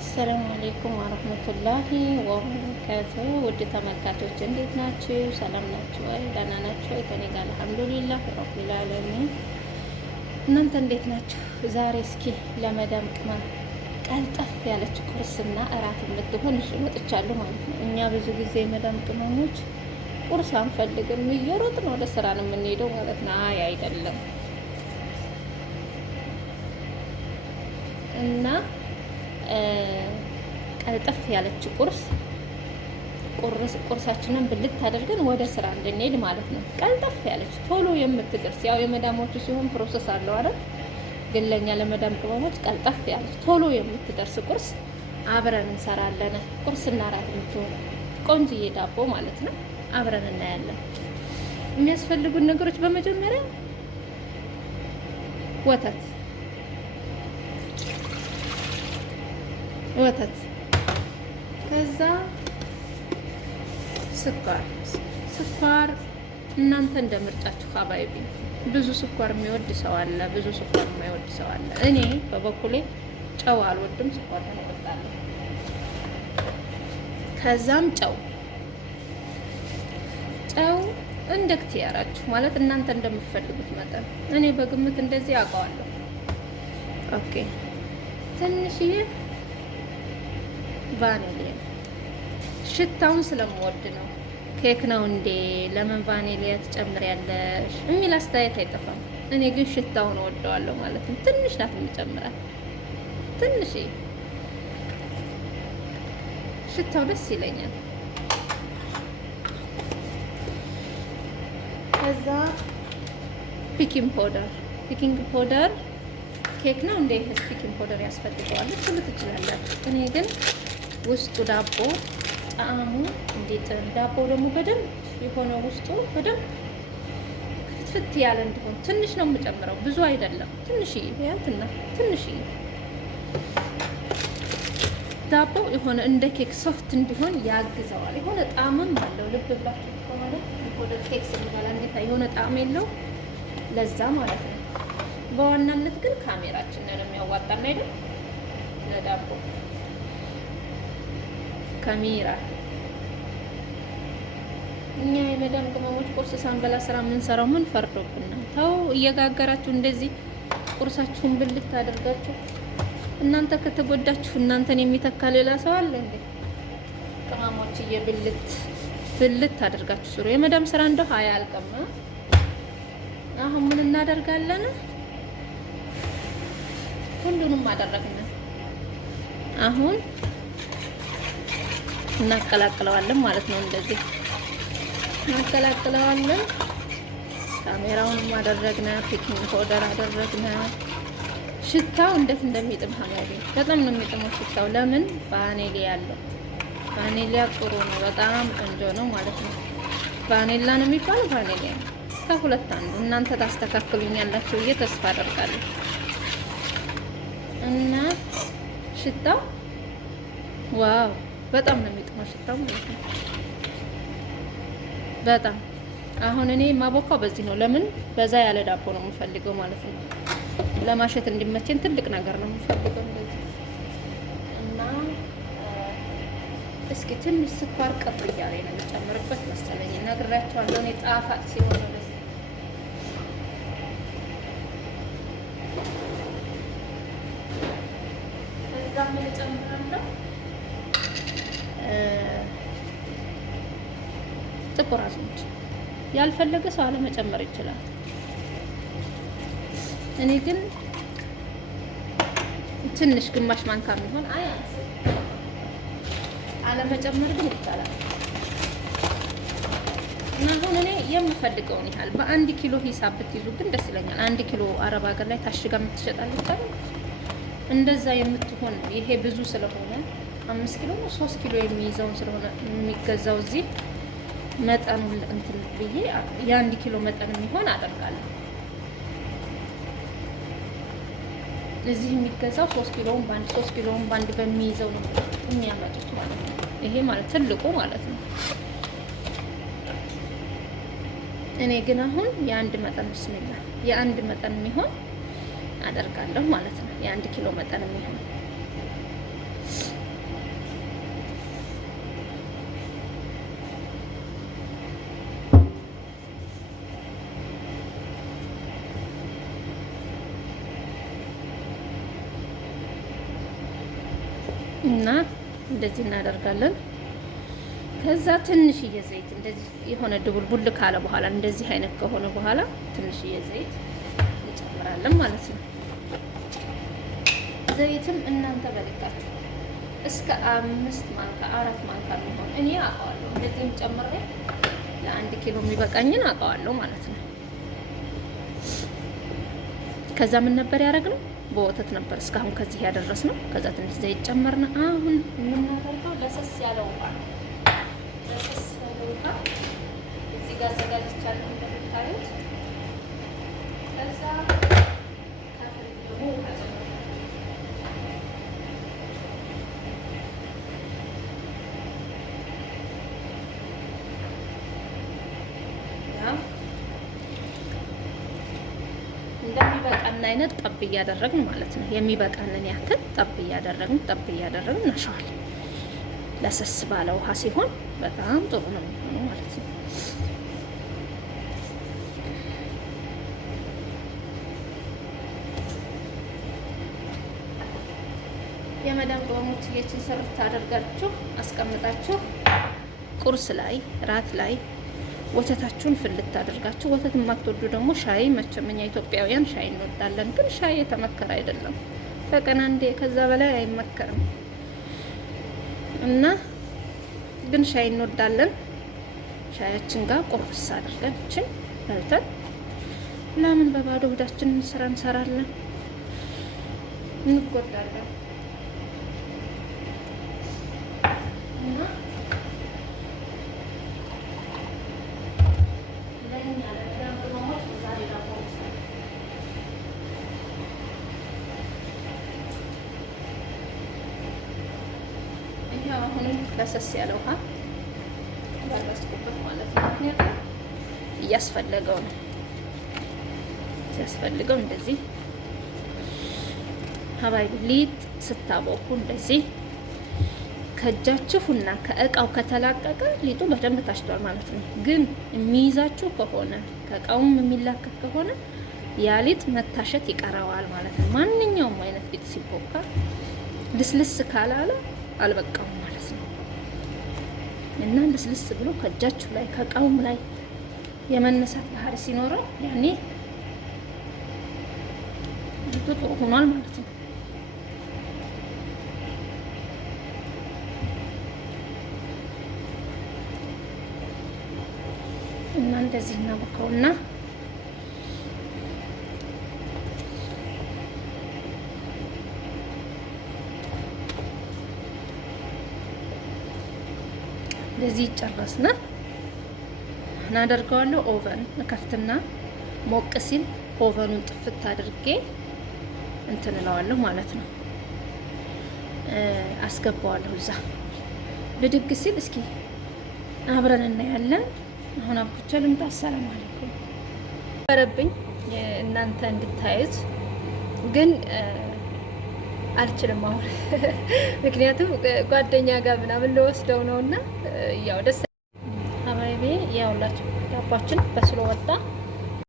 አሰላሙ አሌይኩም ወረህመቱላሂ ወበረካቱ። ውድ ተመልካቾች እንዴት ናችሁ? ሰላም ናችሁ ወይ? ደህና ናችሁ ወይ? ከኔ ጋር አልሐምዱሊላህ ረቢል ዓለሚን። እናንተ እንዴት ናችሁ? ዛሬ እስኪ ለመዳም ቅመም ቀልጠፍ ያለች ቁርስና እራት የምትሆን መጥቻለሁ ማለት ነው። እኛ ብዙ ጊዜ መዳም ቅመሞች ቁርስ አንፈልግም፣ እየሮጥን ወደ ስራ ነው የምንሄደው ማለት ነው። አይ አይደለም እና ቀልጠፍ ያለች ቁርሳችንን ብልት አድርገን ወደ ስራ እንድንሄድ ማለት ነው። ቀልጠፍ ያለች ቶሎ የምትደርስ ያው የመዳሞቹ ሲሆን ፕሮሰስ አለው አይደል? ግን ለኛ ለመዳም ቅመሞች ቀልጠፍ ያለች ቶሎ የምትደርስ ቁርስ አብረን እንሰራለን። ቁርስና እራት የምትሆን ቆንጅዬ ዳቦ ማለት ነው። አብረን እናያለን። የሚያስፈልጉን ነገሮች በመጀመሪያ ወተት፣ ከዛ ስኳር እናንተ እንደ ምርጫችሁ ሀባይቢ። ብዙ ስኳር የሚወድ ሰው አለ፣ ብዙ ስኳር የማይወድ ሰው አለ። እኔ በበኩሌ ጨው አልወድም፣ ስኳር እወዳለሁ። ከዛም ጨው እንደ እክትያራችሁ ማለት እናንተ እንደምትፈልጉት መጠን። እኔ በግምት እንደዚህ አውቀዋለሁ። ኦኬ ትንሽዬ ቫኒሊያ ሽታውን ስለምወድ ነው። ኬክ ነው እንዴ ለምን ቫኒሊያ ትጨምሪያለሽ የሚል አስተያየት አይጠፋም። እኔ ግን ሽታውን እወደዋለሁ ማለት ነው። ትንሽ ናት የምጨምራት፣ ትንሽ ሽታው ደስ ይለኛል። ከዛ ፒኪንግ ፓውደር ኬክ ነው እንደ ፒኪንግ ፓውደር ያስፈልገዋል ትሉ ትችላላችሁ። እኔ ግን ውስጡ ዳቦ ጣዕሙ እንዴት ዳቦ ደግሞ በደንብ የሆነ ውስጡ በደንብ ፍትፍት ያለ እንዲሆን ትንሽ ነው የምጨምረው፣ ብዙ አይደለም። ትንሽዬ ያንትና ትንሽዬ ዳቦ የሆነ እንደ ኬክ ሶፍት እንዲሆን ያግዘዋል። የሆነ ጣዕምም አለው። ልብ ብላችሁ ከሆነ ወደ ኬክ ስንበላ እንዴት የሆነ ጣዕም የለው ለዛ ማለት ነው። በዋናነት ግን ካሜራችን ነው የሚያዋጣን አይደል? ለዳቦ ካሜራ። እኛ የመዳም ቅመሞች ቁርስ ሳንበላ ስራ የምንሰራው ምን ፈርዶብን ነው? ተው እየጋገራችሁ እንደዚህ ቁርሳችሁን ብልት አድርጋችሁ እናንተ ከተጎዳችሁ እናንተን የሚተካ ሌላ ሰው አለ እንዴ? ቅመሞች ብልት አድርጋችሁ ስሩ። የመዳም ስራ እንደው አያልቅም። አሁን ምን እናደርጋለን? ሁሉንም አደረግን። አሁን እናቀላቅለዋለን ማለት ነው። እንደዚህ እናቀላቅለዋለን። ካሜራውንም አደረግነ፣ ፒኪንግ ፓውደር አደረግነ። ሽታው እንዴት እንደሚጥም ሀማሪ በጣም ነው የሚጥመው ሽታው። ለምን? ቫኒሊያ ያለው። ቫኒሊያ ጥሩ ነው፣ በጣም ቆንጆ ነው ማለት ነው። ቫኒላ ነው የሚባለው፣ ቫኒሊያ ከሁለት አንዱ። እናንተ ታስተካክሉኛላችሁ ብዬ ተስፋ አደርጋለሁ። እና ሽታው ዋው በጣም ነው የሚጥመው ሽታው ማለት ነው። በጣም አሁን እኔ ማቦካው በዚህ ነው። ለምን? በዛ ያለ ዳቦ ነው የምፈልገው ማለት ነው። ለማሸት እንዲመቸን ትልቅ ነገር ነው የምፈልገው እንደዚህ። እና እስኪ ትንሽ ስኳር ቀጥ እያለ ነው የምጨምርበት መሰለኝ። ነግራቸዋለሁ እኔ ጣፋጭ ሲሆን ነው ደስ ምን እጨምራለሁ? ጥቁር አዝሙድ ያልፈለገ ሰው አለመጨመር ይችላል። እኔ ግን ትንሽ ግማሽ ማንካ የሚሆን አለመጨመር ግን ይቻላል። እና አሁን እኔ የምፈልገውን ያህል በ1 ኪሎ ሂሳብ ብትይዙ ግን ደስ ይለኛል። 1 ኪሎ አረብ ሀገር ላይ ታሽጋ የምትሸጣለች አይደል? እንደዛ የምትሆን ይሄ ብዙ ስለሆነ 5 ኪሎ ነው 3 ኪሎ የሚይዘውን ስለሆነ የሚገዛው እዚህ መጠኑ እንትን ብዬ የ1 ኪሎ መጠን የሚሆን አደርጋለሁ። እዚህ የሚገዛው 3 ኪሎውን ባንድ በሚይዘው ነው የሚያመጡት ማለት ነው። ይሄ ማለት ትልቁ ማለት ነው። እኔ ግን አሁን የአንድ መጠን ብስሚላ የአንድ መጠን የሚሆን አደርጋለሁ ማለት ነው። የ1 ኪሎ መጠን የሚሆን እና እንደዚህ እናደርጋለን። ከዛ ትንሽዬ ዘይት እንደዚህ የሆነ ድቡልቡል ካለ በኋላ እንደዚህ አይነት ከሆነ በኋላ ትንሽዬ ዘይት እንጨምራለን ማለት ነው። ዘይትም እናንተ በልካችሁ እስከ 5 ማንካ 4 ማንካ የሚሆን እኔ አውቀዋለሁ። እንደዚህም ጨምሬ ለ1 ኪሎ የሚበቃኝን አውቀዋለሁ ማለት ነው። ከዛ ምን ነበር ያደረግነው? በወተት ነበር እስካሁን ከዚህ ያደረስነው። ከዛ ትንሽ ዘይት ጨመርና አሁን የምናደርገው ለሰስ ያለ ውሃ ነው። ለሰስ ያለ ውሃ እዚህ ጋር አዘጋጅቻለሁ እንደምታዩት። ከዛ ካፍል ደግሞ ውሃ እንደሚበቃን አይነት ጠብ እያደረግን ማለት ነው። የሚበቃንን ያክል ጠብ እያደረግን እናሸዋለን። ለሰስ ባለ ውሃ ሲሆን በጣም ጥሩ ነው የሚሆነው ማለት ነው። የመዳም ቅመሞች እየችን ሰርት አደርጋችሁ አስቀምጣችሁ ቁርስ ላይ ራት ላይ ወተታችሁን ፍልት አድርጋችሁ። ወተት የማትወዱ ደግሞ ሻይ፣ መቼም እኛ ኢትዮጵያውያን ሻይ እንወዳለን፣ ግን ሻይ የተመከረ አይደለም። በቀን አንዴ ከዛ በላይ አይመከርም እና ግን ሻይ እንወዳለን። ሻያችን ጋር ቁርስ አድርገን እችን በልተን ለምን በባዶ ሆዳችን ስራ እንሰራለን? እንጎዳለን። አሁንም ለሰስ ያለ ውሃ ያላስኩበት ማለት ነው። ምክንያቱም እያስፈለገው ነው። ሲያስፈልገው እንደዚህ ሀባይ ሊጥ ስታቦኩ እንደዚህ ከእጃችሁና ከእቃው ከተላቀቀ ሊጡ በደንብ ታሽቷል ማለት ነው። ግን የሚይዛችሁ ከሆነ ከእቃውም የሚላቀቅ ከሆነ ያ ሊጥ መታሸት ይቀረዋል ማለት ነው። ማንኛውም አይነት ሊጥ ሲቦካ ልስልስ ካላለ አልበቃውም ማለት ነው። እና ልስልስ ብሎ ከእጃችሁ ላይ ከእቃውም ላይ የመነሳት ባህሪ ሲኖረው ያኔ ሊጡ ጥሩ ሆኗል ማለት ነው። እና እንደዚህ እናቦካውና እንደዚህ ጨረስና እናደርገዋለሁ። ኦቨን ከፍትና ሞቅ ሲል ኦቨኑን ጥፍት አድርጌ እንትን እለዋለሁ ማለት ነው። አስገባዋለሁ እዛ ብድግ ሲል እስኪ አብረን እናያለን። አሁን አብኩቼ ልምጣ። አሰላሙ አለይኩም በረብኝ እናንተ እንድታዩት ግን አልችልም አሁን ምክንያቱም ጓደኛ ጋር ምናምን ለወስደው ነውና ያው ደስ ሀባይቤ ያውላችሁ ዳባችን በስሎ ወጣ።